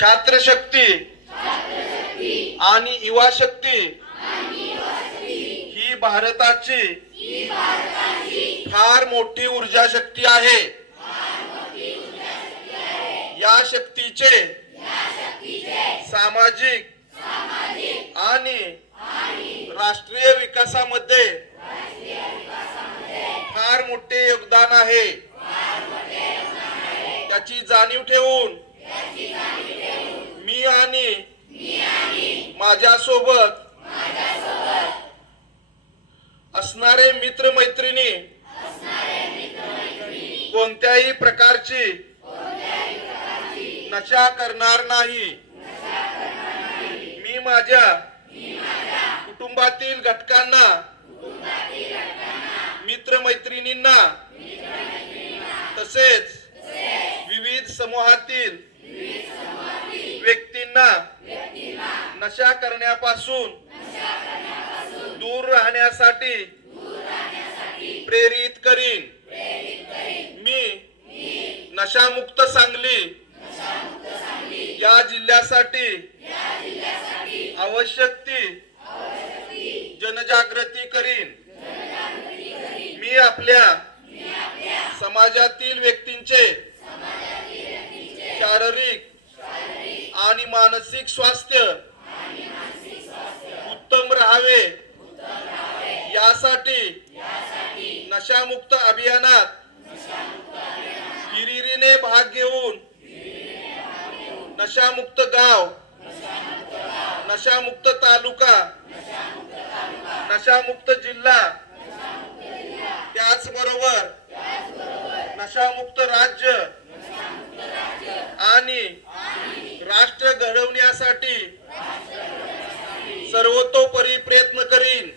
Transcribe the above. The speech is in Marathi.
छात्र शक्ती आणि युवा शक्ती ही भारताची फार मोठी ऊर्जा शक्ती आहे. या शक्तीचे सामाजिक आणि राष्ट्रीय विकासामध्ये फार मोठे योगदान आहे. त्याची जाणीव ठेवून मी आणि माझ्या सोबत असणारे मित्र मैत्रिणी कोणत्याही प्रकारची नशा करणार नाही. मी माझ्या कुटुंबातील घटकांना मित्र मैत्रिणींना तसेच समूहातील व्यक्तींना नशा करण्यापासून दूर राहण्यासाठी प्रेरित करीन. मी नशामुक्त सांगली या जिल्ह्यासाठी आवश्यक ती जनजागृती करीन. मी आपल्या समाजातील व्यक्तींचे शारीरिक आणि मानसिक स्वास्थ्य उत्तम राहावे यासाठी नशामुक्त अभियानात हिरिरीने भाग घेऊन नशामुक्त गाव नशामुक्त तालुका नशामुक्त जिल्हा त्याचबरोबर नशामुक्त राज्य आणि राष्ट्र घडवण्यासाठी सर्वतोपरी प्रयत्न करीन.